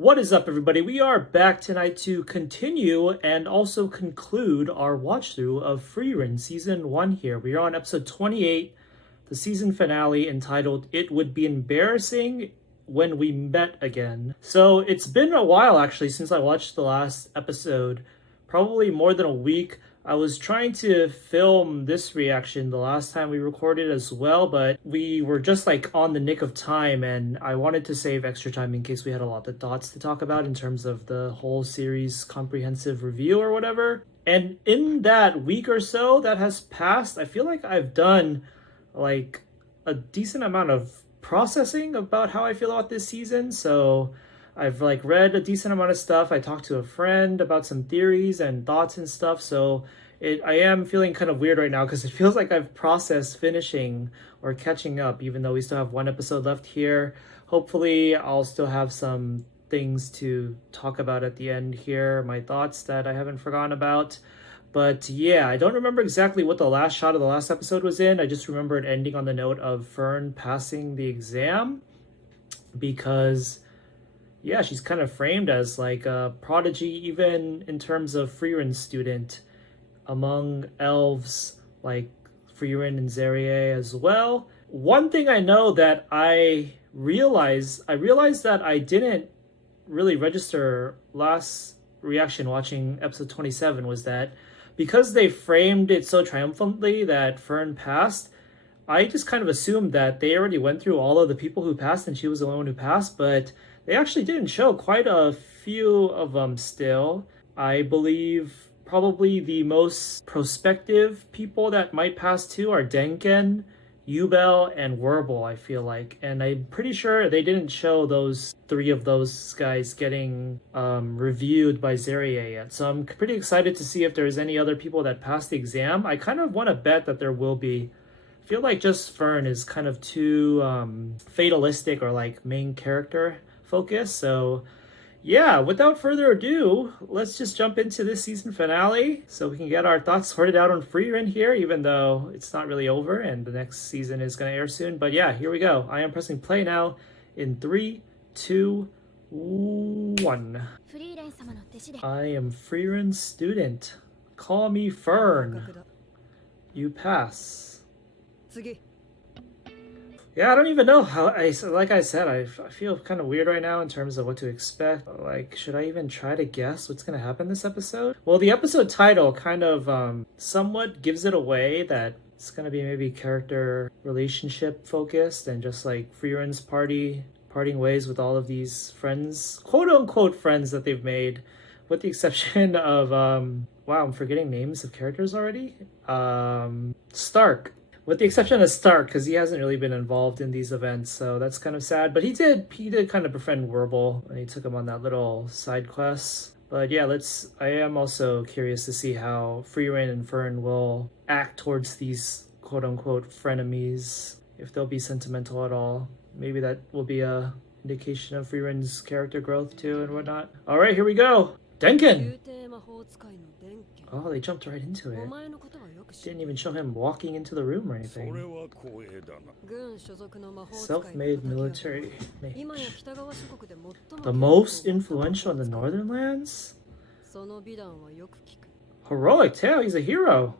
What is up, everybody? We are back tonight to continue and also conclude our watch through of FRIEREN Season 1 here. We are on episode 28, the season finale entitled It Would Be Embarrassing When We Met Again. So it's been a while actually since I watched the last episode, probably more than a week. I was trying to film this reaction the last time we recorded as well, but we were just like on the nick of time and I wanted to save extra time in case we had a lot of thoughts to talk about in terms of the whole series comprehensive review or whatever. And in that week or so that has passed, I feel like I've done like a decent amount of processing about how I feel about this season. So I've like read a decent amount of stuff. I talked to a friend about some theories and thoughts and stuff. So I am feeling kind of weird right now because it feels like I've processed finishing or catching up, even though we still have one episode left here. Hopefully I'll still have some things to talk about at the end here, my thoughts that I haven't forgotten about. But yeah, I don't remember exactly what the last shot of the last episode was in. I just remember it ending on the note of Fern passing the exam because yeah, she's kind of framed as like a prodigy, even in terms of FRIEREN student among elves like FRIEREN and Zerie as well. One thing I know that I realized that I didn't really register last reaction watching episode 27 was that because they framed it so triumphantly that Fern passed, I just kind of assumed that they already went through all of the people who passed and she was the one who passed, but they actually didn't show quite a few of them still. I believe probably the most prospective people that might pass too are Denken, Yubel, and Werbel, I feel like. And I'm pretty sure they didn't show those three of those guys getting reviewed by Zerie yet. So I'm pretty excited to see if there's any other people that passed the exam. I kind of want to bet that there will be. I feel like just Fern is kind of too fatalistic or like main character focus. So yeah, without further ado, let's just jump into this season finale so we can get our thoughts sorted out on FRIEREN here, even though it's not really over and the next season is going to air soon. But yeah, here we go. I am pressing play now in 3, 2, 1. I am FRIEREN's student. Call me Fern. You pass. Yeah, I don't even know how like I said, I feel kind of weird right now in terms of what to expect. Like, should I even try to guess what's going to happen this episode? Well, the episode title kind of somewhat gives it away that it's going to be maybe character relationship focused and just like FRIEREN's parting ways with all of these friends, quote unquote friends that they've made, with the exception of, wow, I'm forgetting names of characters already. Stark. With the exception of Stark, because he hasn't really been involved in these events, so that's kind of sad. But he did kind of befriend Werbel, and he took him on that little side quest. But yeah, I am also curious to see how FRIEREN and Fern will act towards these quote-unquote frenemies, if they'll be sentimental at all. Maybe that will be a indication of FRIEREN's character growth too and whatnot. All right, here we go. Denken! Oh, they jumped right into it. Didn't even show him walking into the room or anything. Self-made military mage. The most influential in the Northern Lands? Heroic tale, he's a hero.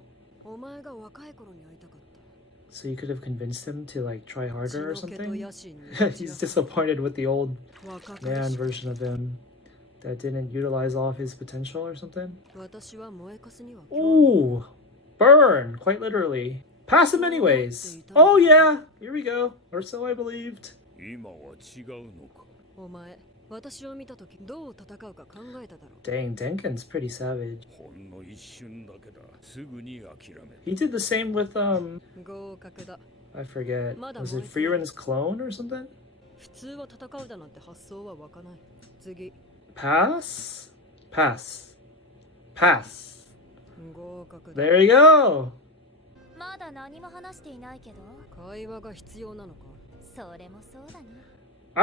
So you could have convinced him to like try harder or something? He's disappointed with the old man version of him that didn't utilize all of his potential or something. Ooh, burn, quite literally. Pass him anyways. Oh yeah, here we go. Or so I believed. Dang, Denken's pretty savage. He did the same with, I forget. Was it FRIEREN's clone or something? Pass? Pass. Pass. There you go! I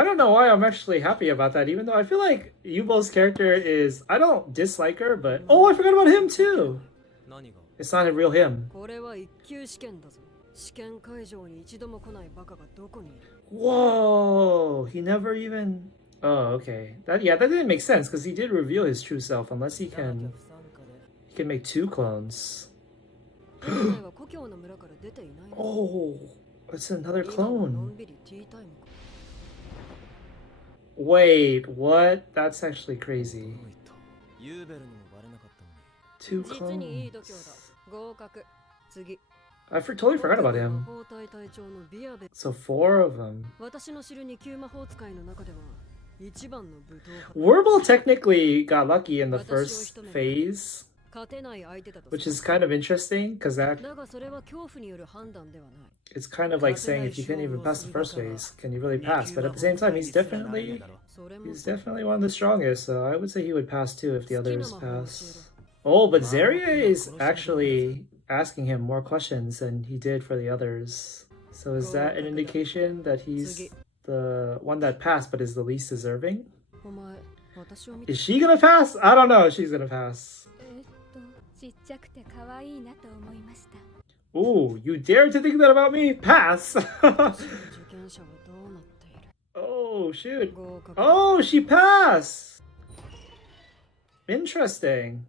don't know why I'm actually happy about that, even though I feel like Yubo's character is... I don't dislike her, but... Oh, I forgot about him too! It's not a real him. Whoa! He never even... Oh, okay. That didn't make sense because he did reveal his true self unless he can make two clones. Oh, it's another clone. Wait, what? That's actually crazy. Two clones. I totally forgot about him. So 4 of them. Warble technically got lucky in the first phase, which is kind of interesting because it's kind of like saying if you can't even pass the first phase, can you really pass? But at the same time, he's definitely one of the strongest, so I would say he would pass too if the others pass. Oh, but Zeria is actually asking him more questions than he did for the others. So is that an indication that he's the one that passed but is the least deserving? Is she gonna pass? I don't know if she's gonna pass. Ooh, you dare to think that about me? Pass! Oh, shoot. Oh, she passed! Interesting.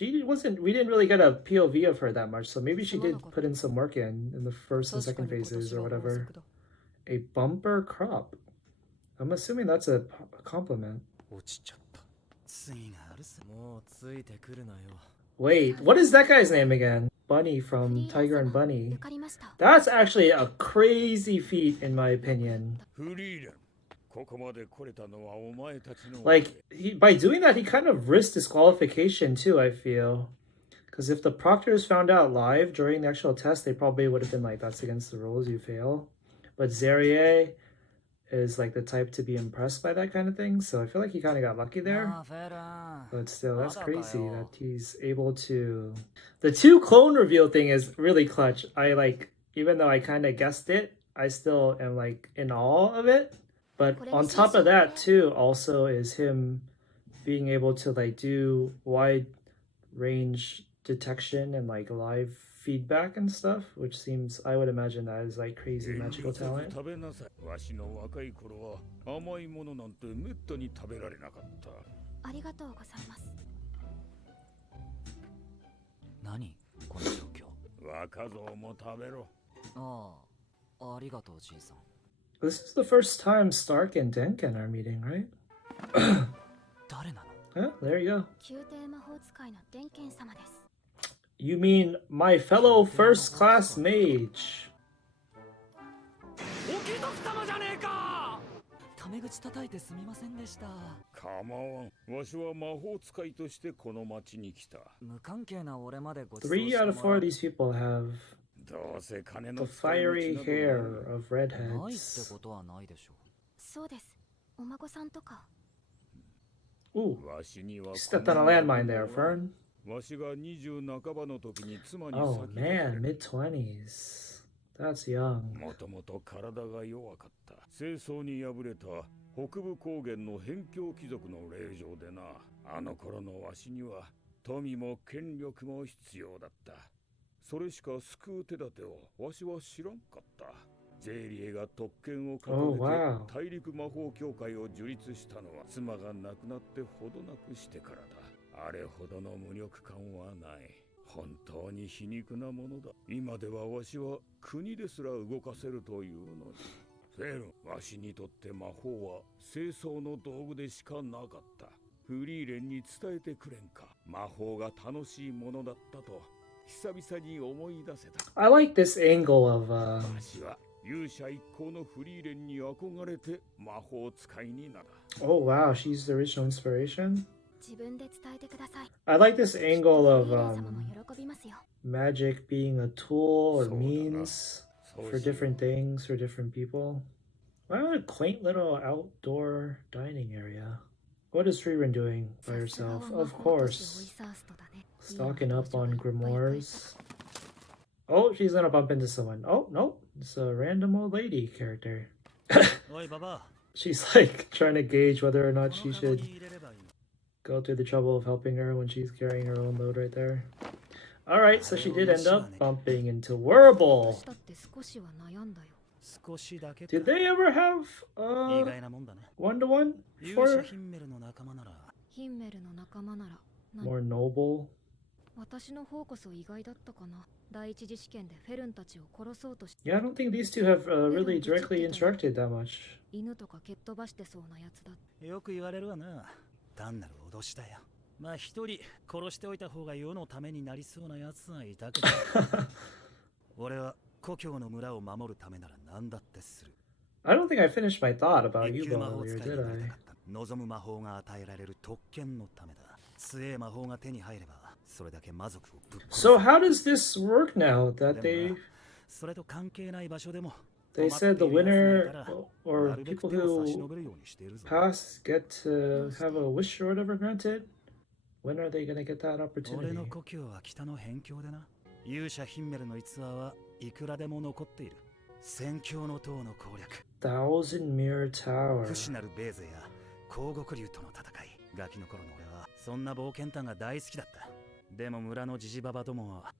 We didn't really get a POV of her that much, so maybe she did put in some work in the first and second phases or whatever. A bumper crop. I'm assuming that's a compliment. Wait, what is that guy's name again? Bunny from Tiger and Bunny. That's actually a crazy feat in my opinion. Like, by doing that, he kind of risked disqualification too, I feel. Because if the proctors found out live during the actual test, they probably would have been like, that's against the rules, you fail. But Zeria is like the type to be impressed by that kind of thing, so I feel like he kind of got lucky there. But still, that's crazy that he's able to... The 2 clone reveal thing is really clutch. Even though I kind of guessed it, I still am like in awe of it. But on top of that too, also is him being able to like do wide range detection and like live feedback and stuff, which seems, I would imagine that is like crazy magical talent. This is the first time Stark and Denken are meeting, right? Yeah, there you go. You mean my fellow first-class mage? Three out of 4 of these people have the fiery hair of redheads. Ooh, you stepped on a landmine there, Fern. Oh man, mid-20s. That's young. 北部高原の辺境貴族の令嬢でな、あの頃のわしには富も権力も必要だった。それしか救う手立てをわしは知らんかった。ゼーリエが特権を掲げて大陸魔法協会を樹立したのは妻が亡くなってほどなくしてからだ。あれほどの無力感はない。本当に皮肉なものだ。今ではわしは国ですら動かせるというのに。フェルン、わしにとって魔法は清掃の道具でしかなかった。フリーレンに伝えてくれんか。魔法が楽しいものだったと久々に思い出せた。I like this angle of わしは勇者一行のフリーレンに憧れて魔法使いになった。Oh wow, she's the original inspiration? I like this angle of magic being a tool or means for different things for different people. Wow, a quaint little outdoor dining area. What is FRIEREN doing by herself? Of course. Stocking up on grimoires. Oh, she's gonna bump into someone. Oh, no. It's a random old lady character. She's like trying to gauge whether or not she should go through the trouble of helping her when she's carrying her own load right there. Alright, so she did end up bumping into Warble. 少しだけか。 Did they ever have 意外なもんだね。 one-to-one 勇 for 者ヒンメルの仲間なら。ヒンメルの仲間なら more noble? 私の方こそ意外だったかな。第一次試験でフェルンたちを殺そうとして Yeah, I don't think these two have really directly interacted that much. 犬とか蹴っ飛ばしてそうなやつだ。よく言われるわな。単なる脅しだよ。まあ一人殺しておいた方が世のためになりそうなやつがいたけど俺は故郷の村を守るためなら何だってする。 I don't think I finished my thought about 一 you 級魔法 earlier, 使いに did なりた I? かった。望む魔法が与えられる特権のためだ。強い魔法が手に入ればそれだけ魔族をぶっ殺す。 So how does this work now that でも they なそれと関係ない場所でも they 困って said い the る奴がい winner たら or なるべく people 手を差し伸 who べるようにしているぞ。 pass get to have a wish or whatever granted? When are they gonna get that 俺 opportunity? の故郷は北の辺境でな。勇者ヒンメルの逸話はいくらでも残っている。宣教の塔の攻略、 Thousand Mirror Tower. 不死なるベーゼや光極竜との戦い。ガキの頃の俺はそんな冒険探が大好きだった。でも村のジジババどもは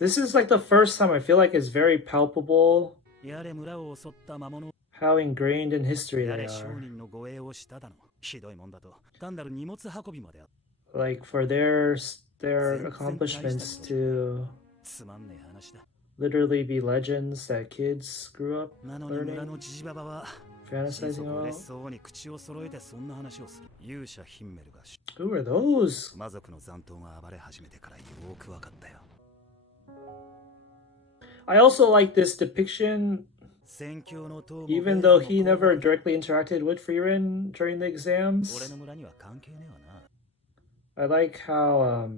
This is like the first time I feel like it's very palpable やれ村を襲った魔物、 how ingrained in history や they れ商 are. 人の護衛をしただの。ひどいもんだと単なる荷物運びまであった。 Like for their accomplishments to つまんねえ話だ。 literally be legends that kids grew up なのに村 learning, のジジババは fantasizing 心底 about. 嬉しそうに口を揃えてそんな話をする。勇者ヒンメルが Who are those? 魔族の残党が暴れ始めてからよくわかったよ。 I also like this depiction, 宣教の塔も even though he never directly interacted with FRIEREN during the 俺 exams. の村には関係ねえわな。 I like how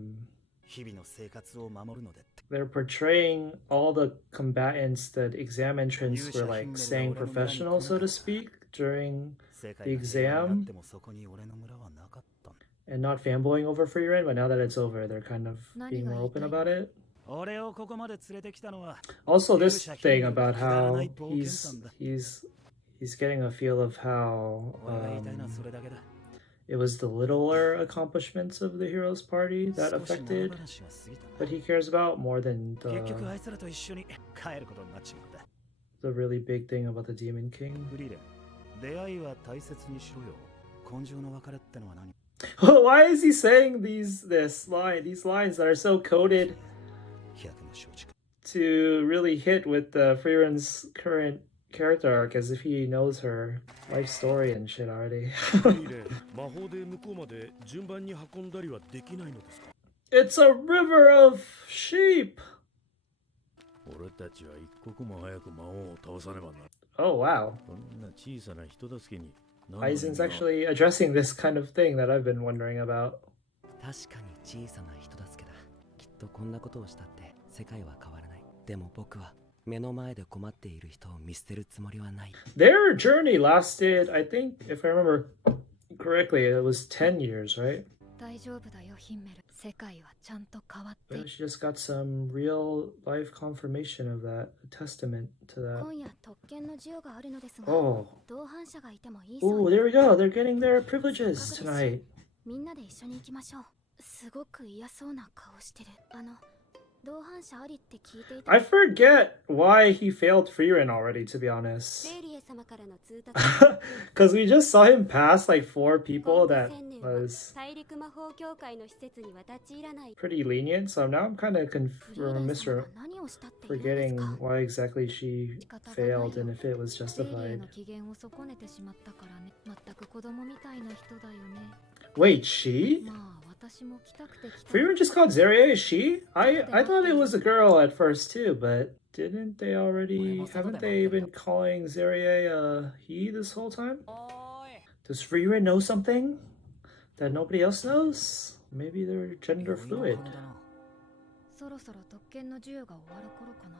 日々の生活を守るのでって。 they're portraying all the combatants that exam entrants were like staying professional, so to speak, during 世 the 界が平和にな exam ってもそこに俺の村はなかったんだ。 and not fanboying over FRIEREN, but now that it's over, they're kind of being more open about it. 俺をここまで連れてきたのは Also, this thing about how he's getting a feel of how 俺が言いたいのはそれだけだ。 it was the littler accomplishments of the heroes party that 少し長 affected 話が過ぎた what he cares about more than な。結局 the あいつらと一緒に帰ることになっちまった。 the really big thing about the Demon King. フリーレン、出会いは大切にしろよ。根性の別れってのは何？ Why is he saying these lines that are so coded 百の承知か。 to really hit with FRIEREN's current character arc as if he knows her life story and shit already? フリーレン、魔法で向こうまで順番に運んだりはできないのですか？ It's a river of sheep. 俺たちは一刻も早く魔王を倒さねばな。 Oh wow. こんな小さな人助けに。 Aizen's actually addressing this kind of thing that I've been wondering about. 確かに小さな人助けだ。きっとこんなことをしたって世界は変わらない。でも僕は目の前で困っている人を見捨てるつもりはない。 Their journey lasted, I think, if I remember correctly, it was 10 years, right? 大丈夫だよヒンメル。世界はちゃんと変わってい But る。 she just got some real life confirmation of that, a testament to that. 今夜特権の授与があるのですが、 Oh, 同伴者がいてもいいそ oh, うで there we go. They're getting their privileges tonight. みんなで一緒に行きましょう。すごく嫌そうな顔してる。同伴者ありって聞いていた。 I forget why he failed FRIEREN already, to be honest. レイリエ様からの通達 Because we just saw him pass like 4 people that 今後1000年は was 大陸魔法協会の施設には立ち入らない。 pretty lenient. So now I'm kind of フリーレン様が何をしたっていうんです forgetting か？ why exactly she failed and if it was レイリエ justified. の機嫌を損ねてしまったからね。全く子供みたいな人だよね。 Wait, she? まあ私も来たくて来た。 FRIEREN just called Zeria a she? I thought it was a girl at first too, but didn't they already? Haven't they been calling Zeria a he this whole time? Does FRIEREN know something that nobody else knows? Maybe they're gender fluid. そろそろ特権の授与が終わる頃かな。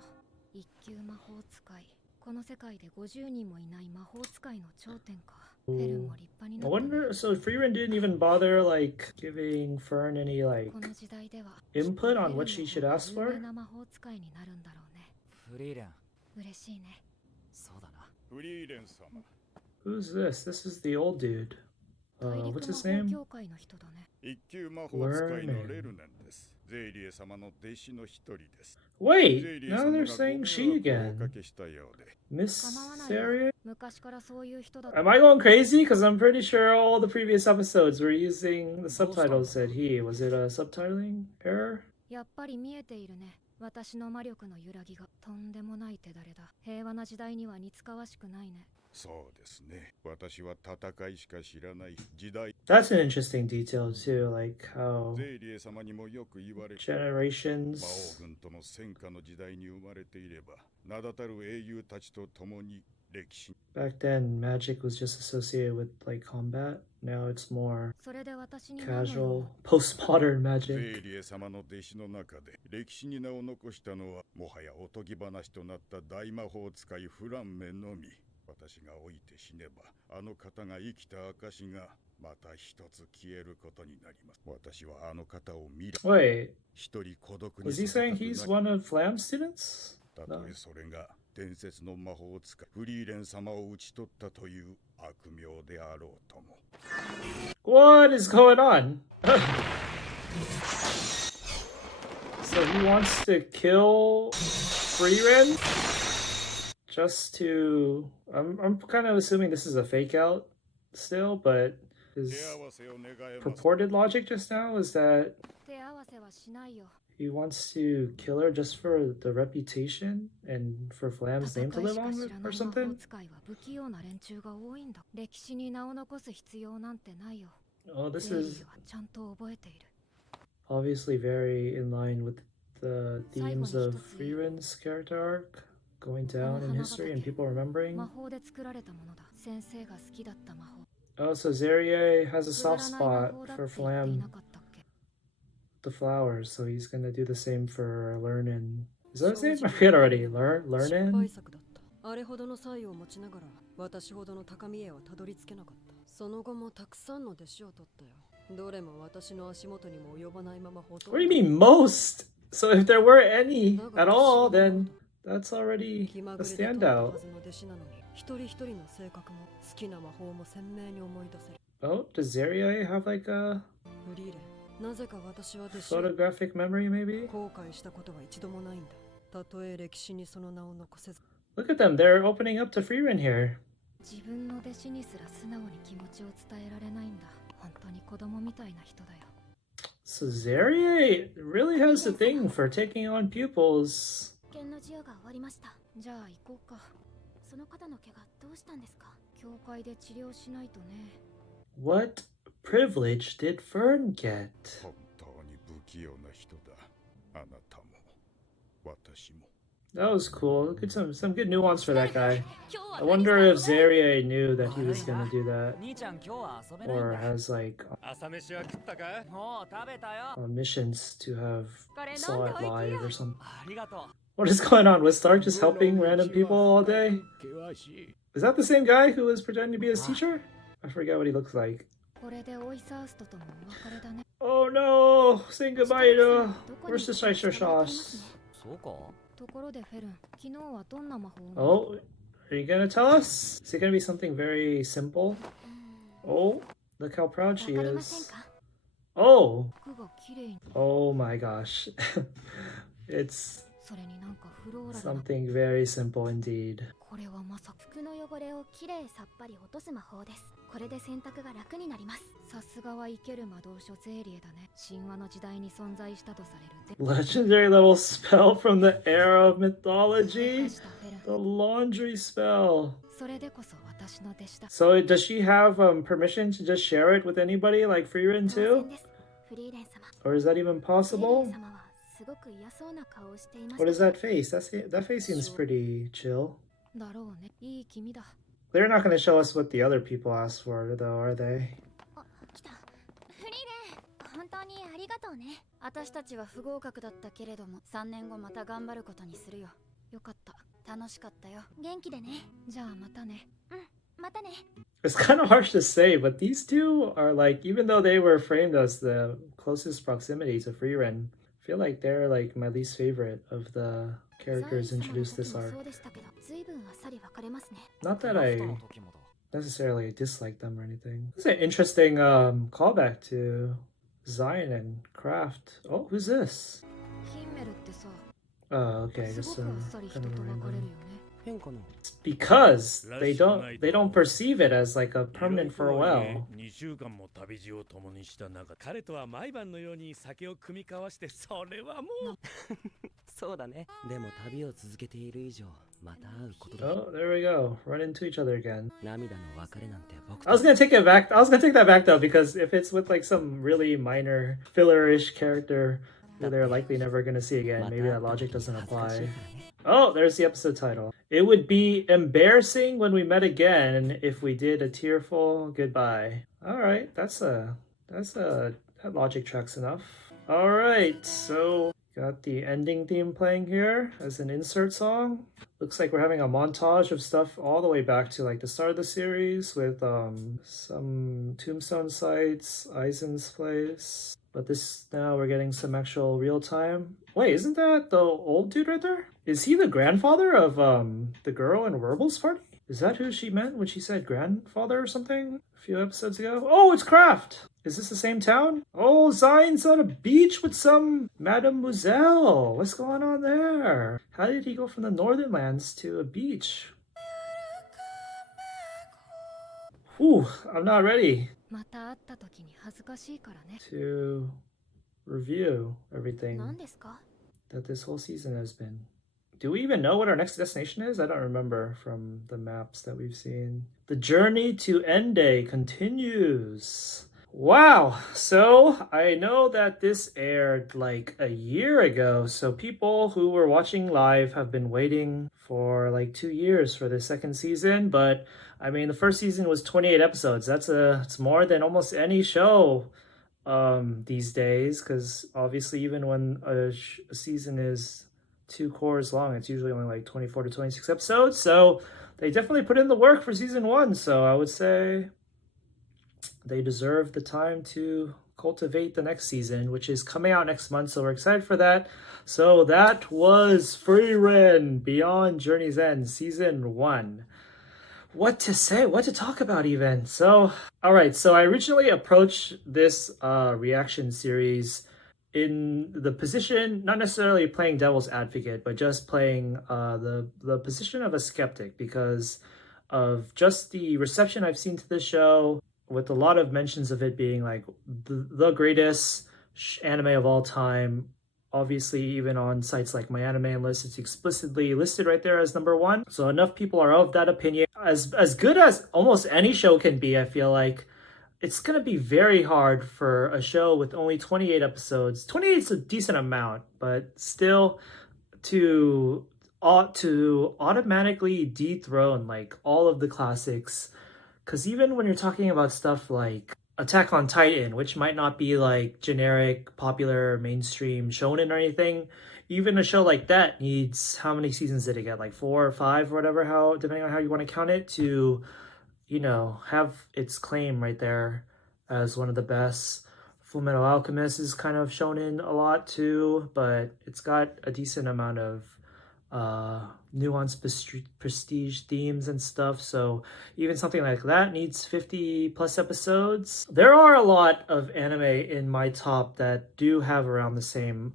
一級魔法使い。この世界で50人もいない魔法使いの頂点か。フェルンも立派に I なったね。 wonder. So FRIEREN didn't even bother like giving Fern any like この時代では input on what she should ask 有 for. 名な魔法使いになるんだろうね。フリーレン、嬉しいね。そうだな。フリーレン様。 Who's this? This is the old dude. What's his name? 協会の人だね。一級魔法使いのレルネンです。ゼイリエ様の弟子の一人です。 Wait, ゼイリエ now 様 they're が saying ご she 迷惑をお again. かけしたようで。 Miss 構わないよ。 Saria? 昔からそういう人だった。 Am I going crazy? Because I'm pretty sure all the previous episodes were using the subtitles said he. Was it a subtitling error? やっぱり見えているね。私の魔力の揺らぎがとんでもない手だれだ。平和な時代には似つかわしくないね。そうですね。私は戦いしか知らない時代。 That's an interesting detail too, like how ゼイリエ様にもよく言われる。 generations 魔王軍との戦火の時代に生まれていれば、名だたる英雄たちと共に歴史。 back then magic was just associated with like combat. Now it's more それで私に何の用 casual postmodern ゼ magic. イリエ様の弟子の中で歴史に名を残したのはもはやおとぎ話となった大魔法使いフランメのみ。私が老いて死ねばあの方が生きた証がまた一つ消えることになります。私はあの方を見る。 Wait, 一人孤独に was he saying he's one of Flam's students? たとえそれが伝説の魔法使いフリーレン様を討ち取ったという悪名であろうとも。 What is going on? So he wants to kill FRIEREN just to. I'm kind of assuming this is a fake out still, but his 手合わせを願えます。 purported logic just now is that 手合わせはしないよ。 he wants to kill her just for the reputation and for Flam's 戦 name い to し live か on 知ら or ない魔法 something? 使いは不器用な連中が多いんだ。歴史に名を残す必要なんてないよ。 Oh, this ゼイリ is ーはちゃんと覚えている。 obviously very in line with the themes of FRIEREN's character arc, going down in history and people remembering. 魔法で作られたものだ。先生が好きだった魔法。 Oh, so Zeria has a くだ soft らない魔 spot 法だって for 言ってい Flam, なかったっけ。 the flowers, so he's gonna do the same for Lernin. Is that his name? I forget already. 失敗 Lernin? 作だった。あれほどの才を持ちながら私ほどの高みへはたどり着けなかった。その後もたくさんの弟子を取ったよ。どれも私の足元にも及ばないままほとん What do you mean most? So if there were any at all, then that's already 気ま a ぐれで通った standout. はずの弟子なのに一人一人の性格も好きな魔法も鮮明に思い出せる。 Oh, does Zeria have like a フリーレン、なぜか私は弟子を photographic memory maybe? 後悔したことは一度もないんだ。たとえ歴史にその名を残せず。 Look at them, they're opening up to FRIEREN here. 自分の弟子にすら素直に気持ちを伝えられないんだ。本当に子供みたいな人だよ。 So Zeria really has a thing for taking on pupils. 剣の授与が終わりました。じゃあ行こうか。その方の怪我どうしたんですか？教会で治療しないとね。 What privilege did Fern get? 本当に不器用な人だ。あなたも私も。 That was cool. Look at some good nuance for that guy. I wonder if Zeria knew that he was gonna do that, 兄ちゃん今日は遊べないん or だ。 has like 朝飯は食ったか？もう食べたよ。 missions to have saw it live or something. ありがとう。 What is going on? Was Stark just helping random people all day? 険しい。 Is that the same guy who was pretending to be his teacher? I forget what he looks like. これでオイサーストともお別れだね。 Oh no! Saying goodbye to Worcester Sauce. そうか。ところでフェルン、昨日はどんな魔法を Oh, are you gonna tell us? Is it gonna be something very simple? Oh, look how proud わ she かりません is. か？ Oh, 服が綺麗に。 oh my gosh. It's それになんかフローラルな。 something very simple indeed. これはまさか。服の汚れをきれいさっぱり落とす魔法です。これで洗濯が楽になります。さすがは生ける魔導書ゼーリエだね。神話の時代に存在したとされる。 Legendary level spell from the era of mythology. したフェルン。 The laundry spell. それでこそ私の弟子だ。 So does she have permission to just share it with anybody like FRIEREN 当 too? 然です。フリーレン様。 Or is that even ゼーリエ possible? 様はすごく嫌そうな顔をしていました。 What is that face? That face seems pretty chill. だろうね。いい君だ。 They're not going to show us what the other people asked for, though, are they? あ、来た。フリーレン、本当にありがとうね。私たちは不合格だったけれども、3年後また頑張ることにするよ。よかった。楽しかったよ。元気でね。じゃあまたね。またね。 It's kind of harsh to say, but these two are like, even though they were framed as the closest proximity to FRIEREN, I feel like they're like my least favorite of the characters introduced this arc. そうでしたけど、随分あっさり別れますね。 Not that I necessarily dislike them or anything. This is an interesting callback to Zion and Kraft. Oh, who's this? ヒンメルってさ、 Oh, okay, す just ごくあっさり kind 人 of と別れる random. よね。変かな。 It's because they don't perceive it as like a permanent farewell. 2週間も旅路を共にした中、彼とは毎晩のように酒を酌み交わして、それはもうそうだね。でも旅を続けている以上、また会うことだ。 Oh, there we go. Run into each other again. 涙の別れなんて僕 I was gonna take it back. I was gonna take that back though, because if it's with like some really minor filler-ish character who they're likely never gonna see again, maybe that logic doesn't apply. Oh, there's the episode title. It would be embarrassing when we met again if we did a tearful goodbye. All right, that logic tracks enough. All right, so got the ending theme playing here as an insert song. Looks like we're having a montage of stuff all the way back to like the start of the series with some tombstone sites, Eisen's place. But this now we're getting some actual real time. Wait, isn't that the old dude right there? Is he the grandfather of the girl in Werbel's party? Is that who she meant when she said grandfather or something a few episodes ago? Oh, it's Kraft! Is this the same town? Oh, Zion's on a beach with some Mademoiselle. What's going on there? How did he go from the northern lands to a beach? Whew, I'm not ready また会った時に恥ずかしいからね。 to review everything 何ですか？ that this whole season has been. Do we even know what our next destination is? I don't remember from the maps that we've seen. The journey to ENDE continues. Wow. So I know that this aired like a year ago. So people who were watching live have been waiting for like 2 years for the second season. But I mean, the first season was 28 episodes. It's more than almost any show these days. Because obviously, even when a season is 2 cores long, it's usually only like 24 to 26 episodes. So they definitely put in the work for season 1. So I would say they deserve the time to cultivate the next season, which is coming out next month. So we're excited for that. So that was FRIEREN Beyond Journey's End season 1. What to say, what to talk about even. So, all right. So I originally approached this reaction series in the position, not necessarily playing devil's advocate, but just playing the position of a skeptic, because of just the reception I've seen to this show, with a lot of mentions of it being like the greatest anime of all time. Obviously, even on sites like My Anime List, it's explicitly listed right there as number 1. So enough people are of that opinion. As good as almost any show can be, I feel like it's going to be very hard for a show with only 28 episodes. 28 is a decent amount, but still to automatically dethrone like all of the classics. Because even when you're talking about stuff like Attack on Titan, which might not be like generic, popular, mainstream shonen or anything, even a show like that needs, how many seasons did it get? Like 4 or 5 or whatever, depending on how you want to count it, to, you know, have its claim right there as one of the best. Fullmetal Alchemist is kind of shonen a lot too, but it's got a decent amount of nuanced prestige themes and stuff. So even something like that needs 50 plus episodes. There are a lot of anime in my top that do have around the same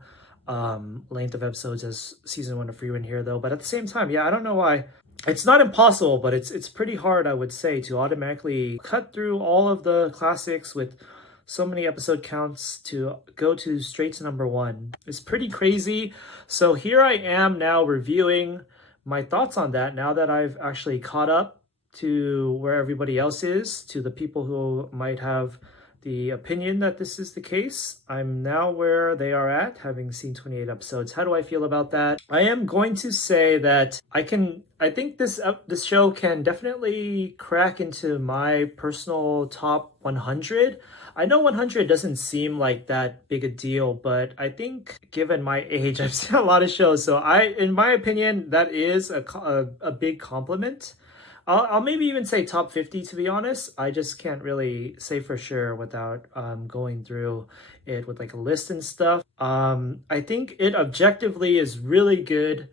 length of episodes as season 1 of FRIEREN here though. But at the same time, yeah, I don't know why. It's not impossible, but it's pretty hard, I would say, to automatically cut through all of the classics with so many episode counts to go to straight to number 1. It's pretty crazy. So here I am now reviewing my thoughts on that, now that I've actually caught up to where everybody else is, to the people who might have the opinion that this is the case. I'm now where they are at, having seen 28 episodes. How do I feel about that? I am going to say that I think this show can definitely crack into my personal top 100. I know 100 doesn't seem like that big a deal, but I think given my age, I've seen a lot of shows. So in my opinion, that is a big compliment. I'll maybe even say top 50, to be honest. I just can't really say for sure without going through it with like a list and stuff. I think it objectively is really good.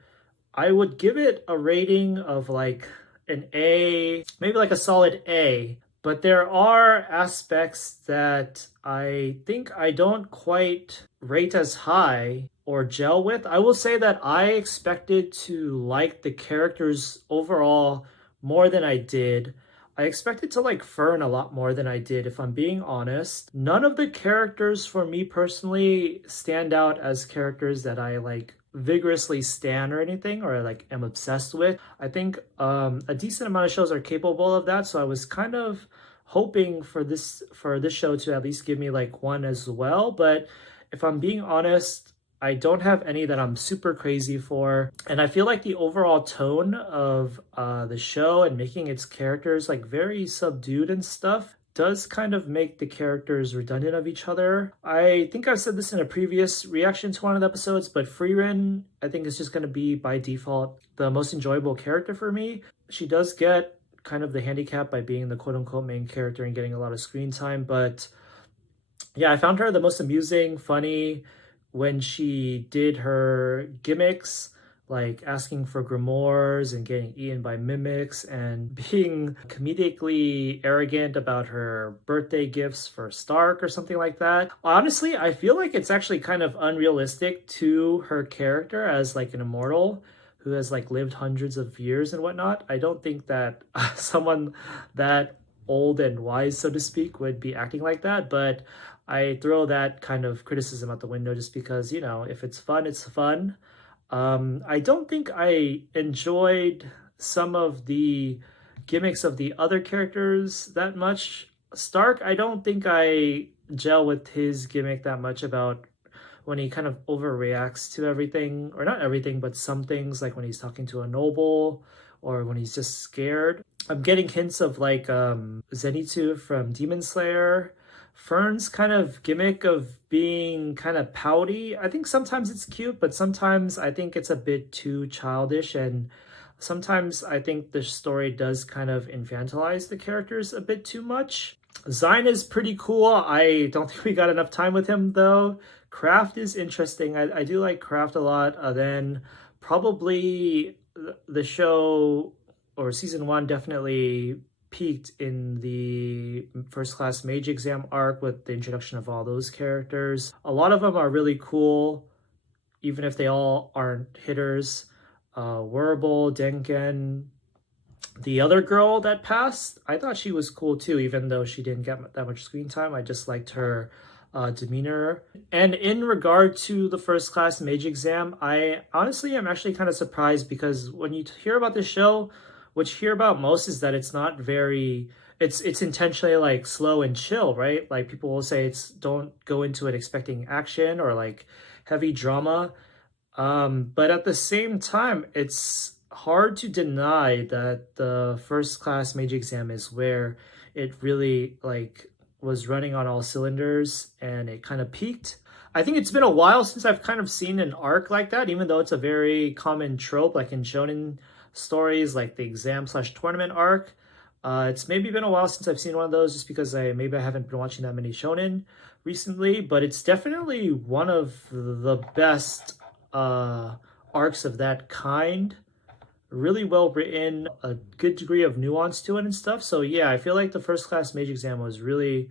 I would give it a rating of like an A, maybe like a solid A. But there are aspects that I think I don't quite rate as high or gel with. I will say that I expected to like the characters overall more than I did. I expected to like Fern a lot more than I did, if I'm being honest. None of the characters for me personally stand out as characters that I like vigorously stan or anything, or like am obsessed with. I think a decent amount of shows are capable of that, so I was kind of hoping for this show to at least give me like one as well. But if I'm being honest, I don't have any that I'm super crazy for. And I feel like the overall tone of the show and making its characters like very subdued and stuff does kind of make the characters redundant of each other. I think I've said this in a previous reaction to one of the episodes, but FRIEREN, I think, is just going to be by default the most enjoyable character for me. She does get kind of the handicap by being the quote-unquote main character and getting a lot of screen time, but yeah, I found her the most amusing, funny when she did her gimmicks, like asking for grimoires and getting eaten by mimics and being comedically arrogant about her birthday gifts for Stark or something like that. Honestly, I feel like it's actually kind of unrealistic to her character as like an immortal who has like lived hundreds of years and whatnot. I don't think that someone that old and wise, so to speak, would be acting like that, but I throw that kind of criticism out the window just because, you know, if it's fun, it's fun. I don't think I enjoyed some of the gimmicks of the other characters that much. Stark, I don't think I gel with his gimmick that much about when he kind of overreacts to everything, or not everything, but some things, like when he's talking to a noble or when he's just scared. I'm getting hints of like Zenitsu from Demon Slayer. Fern's kind of gimmick of being kind of pouty, I think sometimes it's cute, but sometimes I think it's a bit too childish, and sometimes I think the story does kind of infantilize the characters a bit too much. Zine is pretty cool. I don't think we got enough time with him though. Kraft is interesting. I do like Kraft a lot. Then probably the show, or season 1, definitely peaked in the first class mage exam arc with the introduction of all those characters. A lot of them are really cool, even if they all aren't hitters. Wearable, Denken, the other girl that passed, I thought she was cool too, even though she didn't get that much screen time. I just liked her demeanor. And in regard to the first class mage exam, I honestly am actually kind of surprised, because when you hear about this show, what you hear about most is that it's not very, it's intentionally like slow and chill, right? Like people will say don't go into it expecting action or like heavy drama. But at the same time, it's hard to deny that the first class mage exam is where it really like was running on all cylinders and it kind of peaked. I think it's been a while since I've kind of seen an arc like that, even though it's a very common trope, like in shonen stories, like the exam/tournament arc. It's maybe been a while since I've seen one of those, just because I haven't been watching that many shonen recently, but it's definitely one of the best arcs of that kind. Really well written, a good degree of nuance to it and stuff. So yeah, I feel like the first class mage exam was really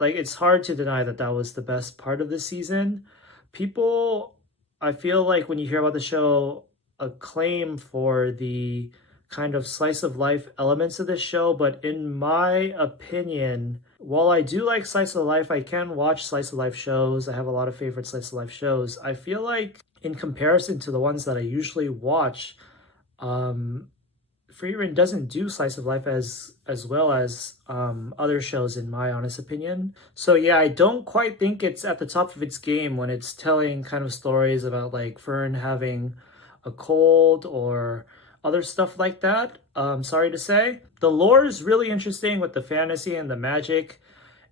like, it's hard to deny that that was the best part of the season. People, I feel like when you hear about the show, acclaim for the kind of slice of life elements of this show, but in my opinion, while I do like slice of life, I can watch slice of life shows. I have a lot of favorite slice of life shows. I feel like in comparison to the ones that I usually watch, FRIEREN doesn't do slice of life as well as other shows, in my honest opinion. So yeah, I don't quite think it's at the top of its game when it's telling kind of stories about like Fern having a cold or other stuff like that. Sorry to say. The lore is really interesting with the fantasy and the magic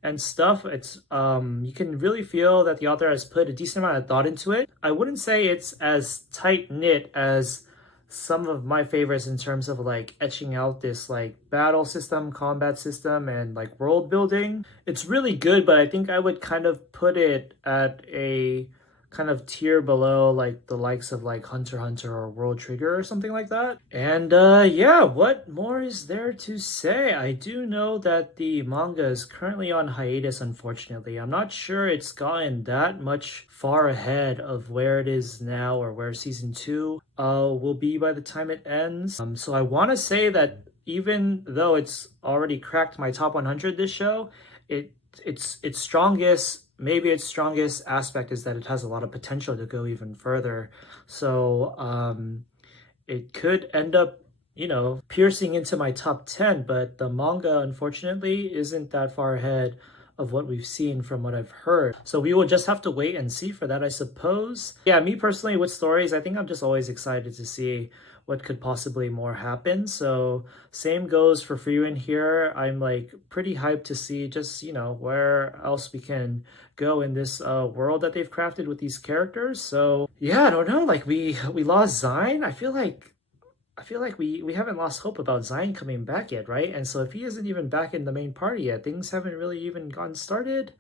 and stuff. It's you can really feel that the author has put a decent amount of thought into it. I wouldn't say it's as tight-knit as some of my favorites in terms of like etching out this like battle system, combat system, and like world building. It's really good, but I think I would kind of put it at a kind of tier below like the likes of like Hunter x Hunter or World Trigger or something like that. And yeah, what more is there to say? I do know that the manga is currently on hiatus, unfortunately. I'm not sure it's gotten that much far ahead of where it is now or where season 2 will be by the time it ends. So I want to say that even though it's already cracked my top 100 this show, its strongest aspect is that it has a lot of potential to go even further. So it could end up, you know, piercing into my top 10, but the manga unfortunately isn't that far ahead of what we've seen from what I've heard. So we will just have to wait and see for that, I suppose. Yeah, me personally with stories, I think I'm just always excited to see what could possibly more happen. So same goes for FRIEREN here. I'm like pretty hyped to see just, you know, where else we can go in this world that they've crafted with these characters. So yeah, I don't know, like we lost Zine. I feel like we haven't lost hope about Zine coming back yet, right? And so if he isn't even back in the main party yet, things haven't really even gotten started.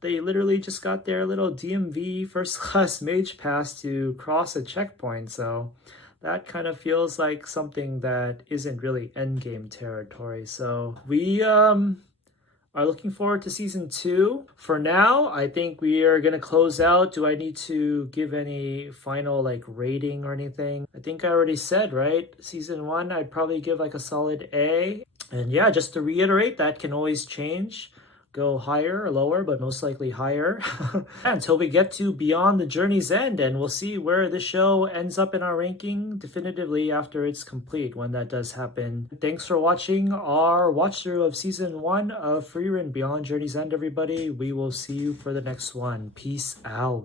They literally just got their little DMV first class mage pass to cross a checkpoint. So that kind of feels like something that isn't really endgame territory. So we are looking forward to season 2. For now, I think we are gonna close out. Do I need to give any final like rating or anything? I think I already said, right? Season 1, I'd probably give like a solid A. And yeah, just to reiterate, that can always change. Go higher or lower, but most likely higher until we get to Beyond the Journey's End, and we'll see where the show ends up in our ranking definitively after it's complete, when that does happen. Thanks for watching our watch through of season 1 of FRIEREN Beyond Journey's End, everybody. We will see you for the next one. Peace out.